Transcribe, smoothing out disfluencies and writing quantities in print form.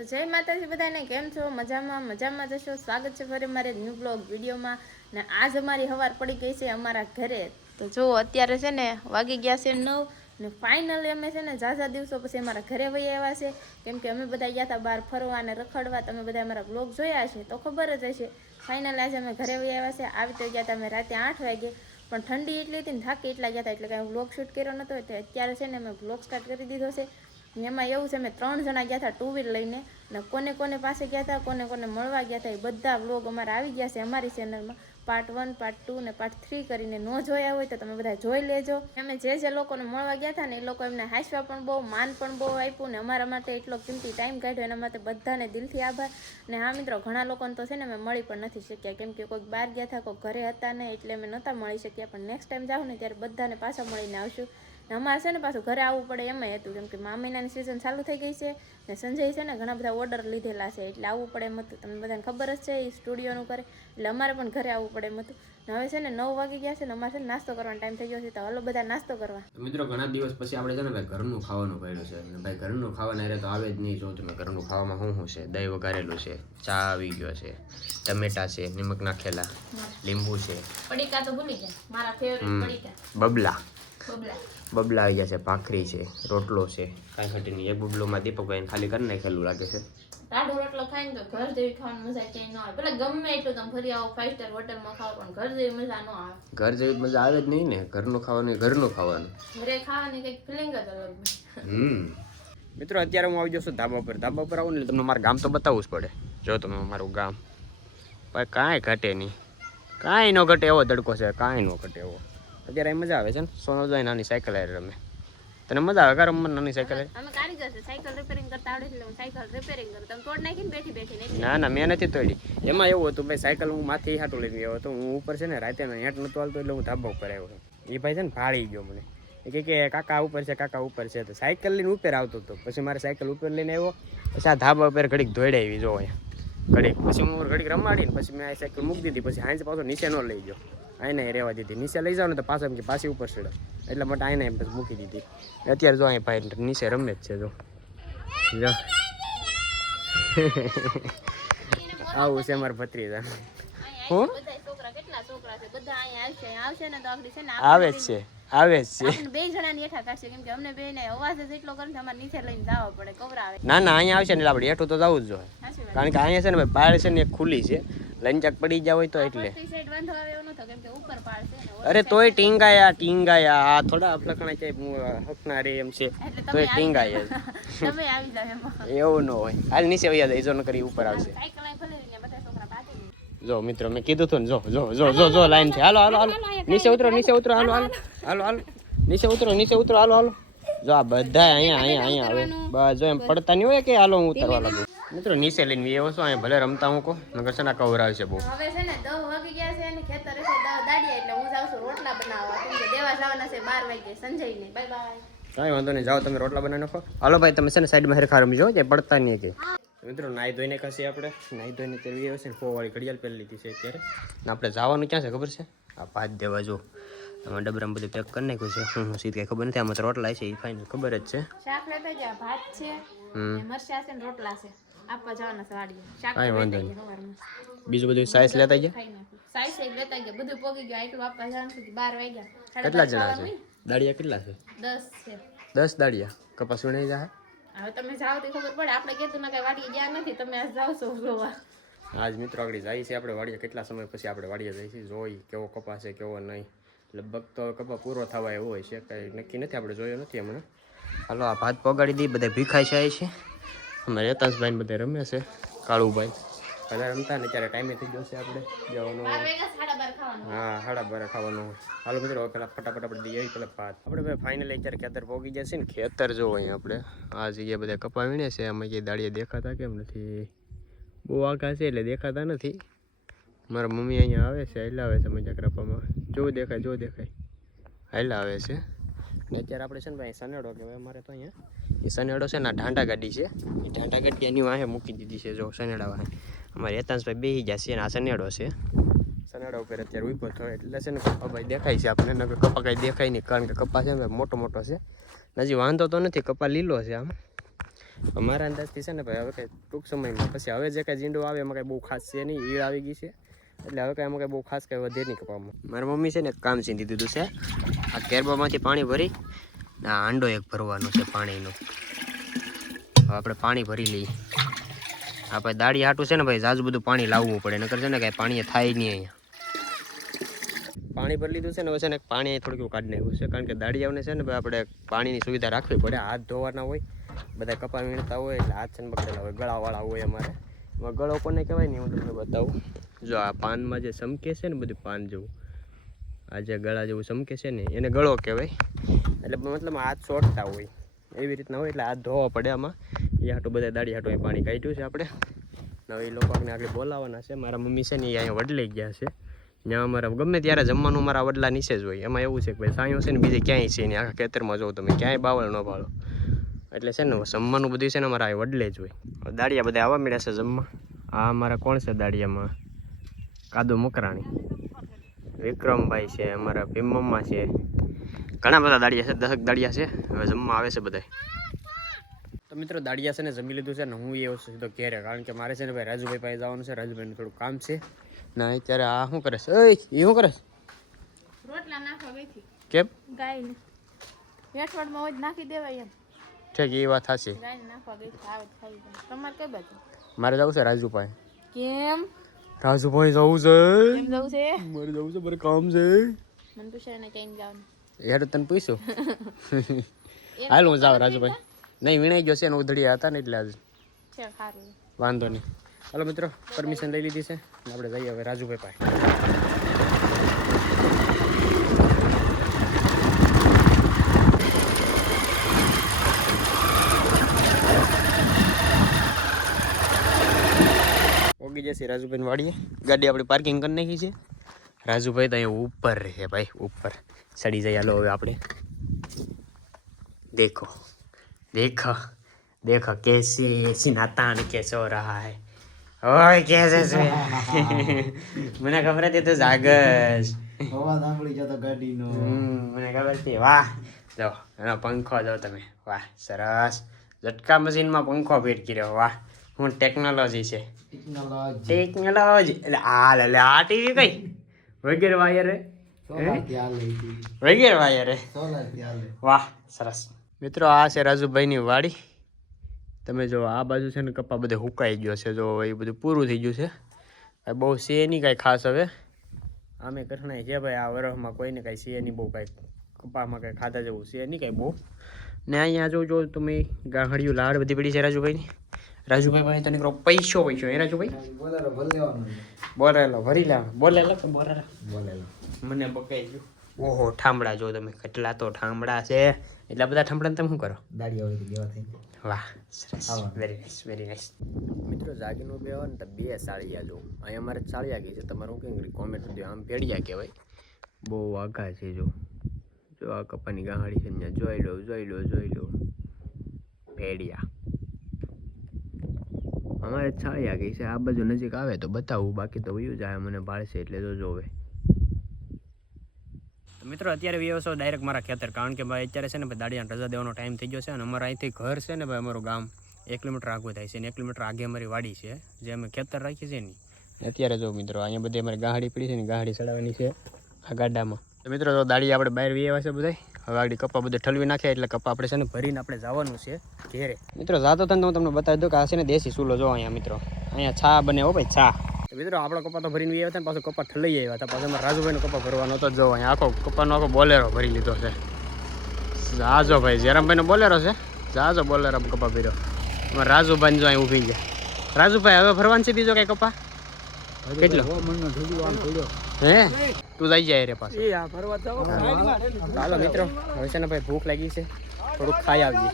તો જય માતાજી બધાને, કેમ છો? મજામાં જશો. સ્વાગત છે ફરી મારે ન્યૂ બ્લોગ વિડીયોમાં. ને આજ અમારી સવાર પડી ગઈ છે અમારા ઘરે. તો જો અત્યારે છે ને વાગી ગયા છે 9 ને ફાઇનલી અમે છે ને ઝાઝા દિવસો પછી અમારા ઘરે વહી આવ્યા છે. કેમ કે અમે બધા ગયા હતા બહાર ફરવા અને રખડવા. તમે બધા અમારા બ્લોગ જોયા છે તો ખબર જ હશે. ફાઇનલી આજે અમે ઘરે વહી આવ્યા છે. આવી તો ગયા હતા અમે રાતે 8 વાગે, પણ ઠંડી એટલી હતી ને થાકી એટલા ગયા હતા એટલે કાંઈ બ્લોગ શૂટ કર્યો નહોતો. એટલે અત્યારે છે ને અમે બ્લોગ સ્ટાર્ટ કરી દીધો છે. એમાં એવું છે અમે 3 જણા ગયા હતા 2 વ્હીલ લઈને, ને કોને પાસે ગયા હતા, કોને મળવા ગયા હતા, એ બધા વ્લોગ અમારા આવી ગયા છે અમારી ચેનલમાં. પાર્ટ 1, પાર્ટ 2 ને પાર્ટ 3 કરીને ન જોયા હોય તો તમે બધા જોઈ લેજો. અમે જે લોકોને મળવા ગયા હતા ને એ લોકો એમને હાંસવા પણ બહુ, માન પણ બહુ આપ્યું ને અમારા માટે એટલો કિંમતી ટાઈમ કાઢ્યો, એના માટે બધાને દિલથી આભાર. ને હા મિત્રો, ઘણા લોકોને તો છે ને અમે મળી પણ નથી શક્યા, કેમ કે કોઈક બહાર ગયા હતા, કોઈક ઘરે હતા ને, એટલે અમે નહોતા મળી શક્યા. પણ નેક્સ્ટ ટાઈમ જાઉં ને ત્યારે બધાને પાછા મળીને આવશું. અમારે છે ને પાછું ઘરે આવવું પડે એમાં હતું, કેમ કે મહિનાની સિઝન ચાલુ થઈ ગઈ છે ને સંજય છે ને ઘણા બધા ઓર્ડર લીધેલા છે એટલે આવવું પડે એમ હતું. તમને બધાને ખબર જ છે એ સ્ટુડિયોનું કરે એટલે અમારે પણ ઘરે આવવું પડે એમ હતું. ને હવે છે ને 9 વાગી ગયા છે ને અમારે છે ને નાસ્તો કરવાનો ટાઈમ થઈ ગયો છે, તો હલો બધા નાસ્તો કરવા. મિત્રો ઘણા દિવસ પછી આપણે છે ને ભાઈ ઘરનું ખાવાનું પડ્યું છે, અને ભાઈ ઘરનું ખાવાના અરે તો આવે જ નહીં. જો તમે ઘરનું ખાવામાં શું છે, દહીં વઘારેલું છે, ચા આવી ગયો છે, ટમેટા છે, નિમક નાખેલા, લીંબુ છે, પડીકા તો ભૂલી ગયા, મારા ફેવરિટ પડીકા, બબલા આવી ગયા છે, ભાખરી છે, રોટલો છે, કાંઈ ઘટી નહીં. એક બબલોમાં દીપકભાઈ ખાલી કરી નાખેલું લાગે છે. રાડો રોટલો ખાઈને તો ઘર જેવી ખાવાની મજા ક્યાંય ન આવે. ભલે ગમે એટલું તમે ફરી આવો 5 સ્ટાર હોટલમાં ખાઓ, પણ ઘર જેવી મજા ન આવે. ઘર જેવી મજા આવે જ નહીં ને. ઘરનું ખાવાનું ઘરે ખાવાની કંઈક ફિલિંગ જ અલગ. મિત્રો અત્યારે હું આવી જશું ધાબા પર આવું ને તમને મારું ગામ તો બતાવવું જ પડે. જો તમે મારું ગામ ભાઈ કાંઈ ઘટે નહીં, કાંઈ ન ઘટે એવો તડકો છે, કાંઈ ન ઘટે એવો. અત્યારે મજા આવે છે ને. સોનોભાઈ નાની સાયકલ આવી રમે, તને મજા આવે કારમ નાની સાયકલ? અમે કારીગર છે, સાયકલ રિપેરિંગ કરતા આવડે એટલે હું સાયકલ રિપેરિંગ કરું. તમે તોડ નાખીને બેઠી ના મેં નથી તોડી. એમાં એવું હતું ભાઈ, સાયકલ હું માથે હાટું લઈને આવ્યો હતો. હું ઉપર છે ને રાતે હેઠ નહોતો હાલતો એટલે હું ધાબા ઉપર આવ્યો. એ ભાઈ છે ને ભાળી ગયો મને, એ કે કાકા ઉપર છે, તો સાયકલ લઈને ઉપર આવતો હતો. પછી મારે સાયકલ ઉપર લઈને આવ્યો, પછી આ ધાબા ઉપર ઘડીક ધોઈડાવી જો ઘડીક, પછી હું ઘડીક રમાડીને પછી મેં આ સાયકલ મૂકી દીધી. પછી હાંજ પાછો નીચે ન લઈ ગયો, આઈને રહેવા દીધી. નીચે લઈ જાવ ને તો પાછો એમ કે પાછી ઉપર ચડે, એટલે માટે આઈને એમ પછી મૂકી દીધી. અત્યારે જો અહીં ભાઈ નીચે રમે જ છે. જો આવું છે અમારા ભત્રીજા. હું આવે જ છે બે જણાની હેઠા કાઢશે, કેમ કે અમને બેને અવાજ જ એટલો કરે અમારે નીચે લઈને જવા પડે, કવરાવે. ના અહીંયા આવશે ને આપણે હેઠું તો જવું જ જોઈએ, કારણ કે અહીંયા છે ને ભાઈ પાળ છે ને એક ખુલ્લી છે, લંચક પડી જાય હોય તો એટલે. અરે તોય ટીંગાયા આ થોડા અફલકણા છે હકના રે એમ છે, તોય ટીંગાયા તમે આવી જાવ એમાં, એવું ન હોય. હાલ નીચે વયા જાય, જો ન કરી ઉપર આવશે. જો મિત્રો મેં કીધું હતું ને, જો લાઈન છે. હાલો નીચે ઉતરો, હાલો નીચે ઉતરો, હાલો. જો આ બધા અહીંયા આવે બસ. જો એમ પડતા નહીં હોય કે હાલો હું ઉતરવા લાગુ. મિત્રો નીચે લઈને એવો છો અહીંયા ભલે રમતા હું કહું, નકર છે ને કવર આવશે બહુ. હવે છે ને 10 વાગી ગયા છે અને ખેતર છે 10 દાડિયા, એટલે હું જાઉં છું રોટલા બનાવવા, કેમ કે દેવા જવાના છે 12 વાગે સંજયને. Bye bye. કાંઈ વાંધો નહીં, જાઓ તમે રોટલા બનાવી નાખો. હાલો ભાઈ તમે છે ને સાઈડમાં હેરખા રમજો, કે પડતા નહીં કે. મિત્રો નાહી ધોઈને ખાસી આપણે નાહી ધોઈને તેવી આવે છે ને, 4 વાળી ઘડિયાળ પહેરી લીધી છે અત્યારે. ને આપણે જવાનું ક્યાં છે ખબર છે? આ ભાત દેવા. જો આમાં ડબરામાં બધું પેક કરી નાખ્યું છે. હું સીધ કંઈ ખબર નથી. આમાં તો રોટલા છે એ ફાઇનલ ખબર જ છે. શાક લેતા ગયા, ભાત છે ને મરચાં છે ને રોટલા છે, આપવા જવાના છે વાડીએ. શાક કાંઈ વાંધો નહીં. બીજું બધું સાઈઝ લેતા ગયા, સાઈઝ એક લેતા ગયા, બધું પોગી ગયું. આટલું આપવા જવાનું છે 12 વાગ્યા. કેટલા જણા છે? દાડિયા કેટલા છે? 10 છે. 10 દાડિયા. કપાસ વીણાઈ જાય. હવે તમે જાઓ તો ખબર પડે. આપણે કીધું ના કઈ વાડીએ ગયા નથી, તમે આજ જાવ છો જોવા. આજ મિત્રો આગળ જાય છે આપણે વાડીએ. કેટલા સમય પછી આપણે વાડીએ જઈએ છીએ, જોઈ કેવો કપાસ છે કેવો નહીં. લગભગ તો કપાસ પૂરો થવા એવો હોય છે, કંઈ નક્કી નથી, આપણે જોયો નથી હમણાં. હાલો આ ભાત પગાડી દઈ, બધા ભીખાઈ જાય છે. અમારે યતાંશભાઈ બધા રમે છે, કાળુભાઈ બધા રમતા ને ત્યારે ટાઈમે થઈ ગયો છે આપણે જવાનું. હા 12:30 ખાવાનું હોય. હાલો મિત્રો પેલા ફટાફટ આપણે દઈએ પેલા ભાત. આપણે ભાઈ ફાઇનલી અત્યારે ખેતર પહોંચી જશે ને. ખેતર જોવો અહીં આપણે આ જગ્યાએ બધા કપા વીણે છે. આમાં જે દાડિયા દેખાતા કેમ નથી, બહુ આઘા છે એટલે દેખાતા નથી. મારા મમ્મી અહીંયા આવે છે, હાઈલા આવે છે મજા કરાપવામાં. જો દેખાય હાઈલા આવે છે. ને અત્યારે આપણે છે ને ભાઈ સનેડો કહેવાય અમારે તો અહીંયા. એ સનેડો છે ને ઢાંડા ગાડી છે, એ ઢાંડા ગાડી એની વાંહે મૂકી દીધી છે. જો સનેડા વાહે અમારે યતાંશભાઈ બેસી ગયા છે, અને આ સનેડો છે. સનેડા ઉપર અત્યારે ઉભો થયો એટલે છે ને કપા ભાઈ દેખાય છે આપણને. નકર કપા કાંઈ દેખાય નહીં, કારણ કે કપા છે ને મોટો છે. હજી વાંધો તો નથી, કપા લીલો છે આમ. અમારા અંદાજથી છે ને ભાઈ હવે કંઈ ટૂંક સમયમાં પછી હવે જે કાંઈ ઝીંડો આવે એમાં કાંઈ બહુ ખાસ છે નહીં, ઈળ આવી ગઈ છે એટલે હવે કાંઈ એમાં કાંઈ બહુ ખાસ કાંઈ વધે નહીં કપામાં. મારી મમ્મી છે ને એક કામ ચીંધી દીધું છે, આ કેરબામાંથી પાણી ભરી ને આ હાંડો એક ભરવાનો છે પાણીનો. હવે આપણે પાણી ભરી લઈએ. આપણે દાળી હાટું છે ને ભાઈ જાજુ બધું પાણી લાવવું પડે, નકર છે ને કાંઈ પાણી થાય નહીં. અહીંયા પાણી ભરી લીધું છે ને, હવે છે ને પાણી થોડુંક કાઢી નાખ્યું છે, કારણ કે દાળિયાઓને છે ને ભાઈ આપણે પાણીની સુવિધા રાખવી પડે. હાથ ધોવાના હોય, બધા કપા વીણતા હોય એટલે હાથ છે ને બગડેલા હોય, ગળાવાળા હોય અમારે. એમાં ગળો કોને કહેવાય ને હું તમને બતાવું. જો આ પાનમાં જે ચમકે છે ને બધું પાન જેવું, આ જે ગળા જેવું ચમકે છે ને એને ગળો કહેવાય. એટલે મતલબ હાથ ચોટતા હોય એવી રીતના હોય એટલે હાથ ધોવા પડે આમાં. એ હાટું બધા દાડી હાટું અહીં પાણી કાઢ્યું છે આપણે. હવે એ લોકોને આગળ બોલાવવાના છે. મારા મમ્મી છે ને એ અહીંયા વડલાઈ ગયા છે. ત્યાં અમારા ગમે ત્યારે જમવાનું મારા વડલા નીચે જ હોય. એમાં એવું છે કે ભાઈ સાંયો છે ને બીજે ક્યાંય છે ને આખા ખેતરમાં જોઉં તમે ક્યાંય બાવળ ન પાડો. એટલે છે ને જમવાનું બધું છે ને અમારા વડલે જ હોય. દાડિયા બધા આવવા મળ્યા છે જમવા. આ અમારા કોણ છે દાડિયામાં? કાદુ મકરાણી, વિક્રમભાઈ છે, અમારા ભીમમ્મા છે, ઘણા બધા દાડિયા છે, 10 દાડિયા છે. હવે જમવા આવે છે બધા. તો મિત્રો દાડિયા છે ને જમી લીધું છે ને હું એ સીધો ઘેરે, કારણ કે મારે છે ને ભાઈ રાજુભાઈ પાસે જવાનું છે. રાજુભાઈનું થોડું કામ છે ના. અત્યારે આ શું કરે છે? એ શું કરે છે? રોટલા નાખવા ગઈ હતી. કેમ? ગાયને હેઠવાડમાં હોય નાખી દેવાય એમ. ઠીક, એ વાત સાચી. ગાયને નાખવા ગઈ છે, આવે ખાઈ જાય. તમારે કઈ બાજુ? મારે જવું છે રાજુભાઈ. કેમ? રાજુભાઈ જવું છે. કેમ જવું છે? મારે જવું છે, મારે કામ છે. મને પૂછે ને કઈ જવાનું. યાર તને પૂછ્યું. હાલ હું જાઉં રાજુભાઈ. નહીં વીણાઈ ગયો છે ને ઉધડિયા હતા ને એટલે આજે છે સારું. વાંધો નહીં. હાલો મિત્રો, પરમિશન લઈ લીધી છે, આપણે જઈએ હવે રાજુભાઈ પાસે. ઓગી જશે રાજુભાઈ વાડીએ. ગાડી આપણી પાર્કિંગ કરી નાખી છે. રાજુભાઈ તો અહીંયા ઉપર રહે ભાઈ, ઉપર ચડી જાય. હાલો હવે આપણે देखो देखो देखो कैसे ऐसी नातान कैसे हो रहा है. ओए कैसे છે? મને ખબર હતી તો જાગસ. અવાજ સાંભળી જતો ગાડીનો. મને ખબર હતી. વાહ, જો એનો પંખો જો તમે. વાહ સરસ, ઝટકા મશીનમાં પંખો ફિટ કર્યો. વાહ, હું ટેકનોલોજી છે. ટેકનોલોજી એટલે આ ટીવી કઈ વગેરે વાયર વગેરે વાયર. વાહ સરસ. મિત્રો આ છે રાજુભાઈની વાડી. તમે જો આ બાજુ છે ને કપા બધે હુકાઈ ગયો છે. જો એ બધું પૂરું થઈ ગયું છે. બહુ છે નહીં કાંઈ ખાસ. હવે આમે કઠણાઈ છે ભાઈ. આ વરસમાં કોઈને કાંઈ છે નહીં બહુ, કાંઈ કપામાં કાંઈ ખાતા જેવું છે નહીં કાંઈ બહુ. ને અહીંયા જો તમે ગાંહડિયું લાડ બધી પડી છે રાજુભાઈની. રાજુભાઈ ભાઈ તને નીકળો પૈસો હે રાજુભાઈ? બોલેલો ભરી લે. બોલેલો કે બોલેલો? મને બકાઈ ગયું. ઓહો, ઠામડા જો તમે, કેટલા તો ઠામડા છે. એટલા બધા ઠામડા તમે શું કરો? વાહ સરસ, વેરી નાઇસ વેરી નાઇસ. મિત્રો જાગીનું બે હોય ને તો 2 સાળિયા જો. અહીંયા અમારે સાળિયા ગઈ છે. તમારું કંઈક કોમેન્ટ દો. આમ ભેડિયા કહેવાય. બહુ આઘા છે. જો જો આ કપાની ગાંહડી છે ત્યાં જોઈ લો ભેડિયા. અમારે છાળિયા ગઈ છે. આ બાજુ નજીક આવે તો બતાવું, બાકી તો વયું જાય મને ભાળશે એટલે જો જોવે. મિત્રો અત્યારે વ્યવસાય ડાયરેક્ટ મારા ખેતર, કારણ કે ભાઈ અત્યારે છે ને ભાઈ દાડિયાને રજા દેવાનો ટાઈમ થઈ ગયો છે. અને અમારા અહીંથી ઘર છે ને ભાઈ અમારું ગામ 1 કિલોમીટર આગું થાય છે. અને 1 કિલોમીટર આગે અમારી વાડી છે જે અમે ખેતર રાખીએ છીએ ને. અત્યારે જો મિત્રો અહીંયા બધી અમારી ગાહડી પડી છે ને, ગાહડી ચડાવવાની છે આ ગાડામાં. તો મિત્રો તો દાડી આપણે બહાર વ્યવા છે બધા. હવે આગળ કપા બધે ઠલવી નાખ્યા એટલે કપા આપણે છે ને ભરીને આપણે જવાનું છે ઘેરે. મિત્રો જાતો તો હું તમને બતાવી દઉં કે આ છે ને દેશી ચૂલો જો અહીંયા. મિત્રો અહીંયા છા બને હો ભાઈ, છા. મિત્રો આપણો કપા તો ભરીને આવ્યા હતા, પાછો કપા ઠલાઈ આવ્યા હતા. પાછો અમારે રાજુભાઈનો કપા ભરવાનો હતો. જો અહીંયા આખો કપાનો આખો બોલેરો ભરી લીધો છે. જાજો ભાઈ, જયરામભાઈનો બોલેરો છે. જાજો બોલેરો કપા ભર્યો. અમારે રાજુભાઈ જો અહીં ઊભી ગયા. રાજુભાઈ હવે ભરવાનું છે બીજો કઈ કપા? કેટલો હે? તું જઈ જાય રે પાછો. હાલો મિત્રો, હવે છે ને ભાઈ ભૂખ લાગી છે, થોડુંક ખાઈ આવીએ.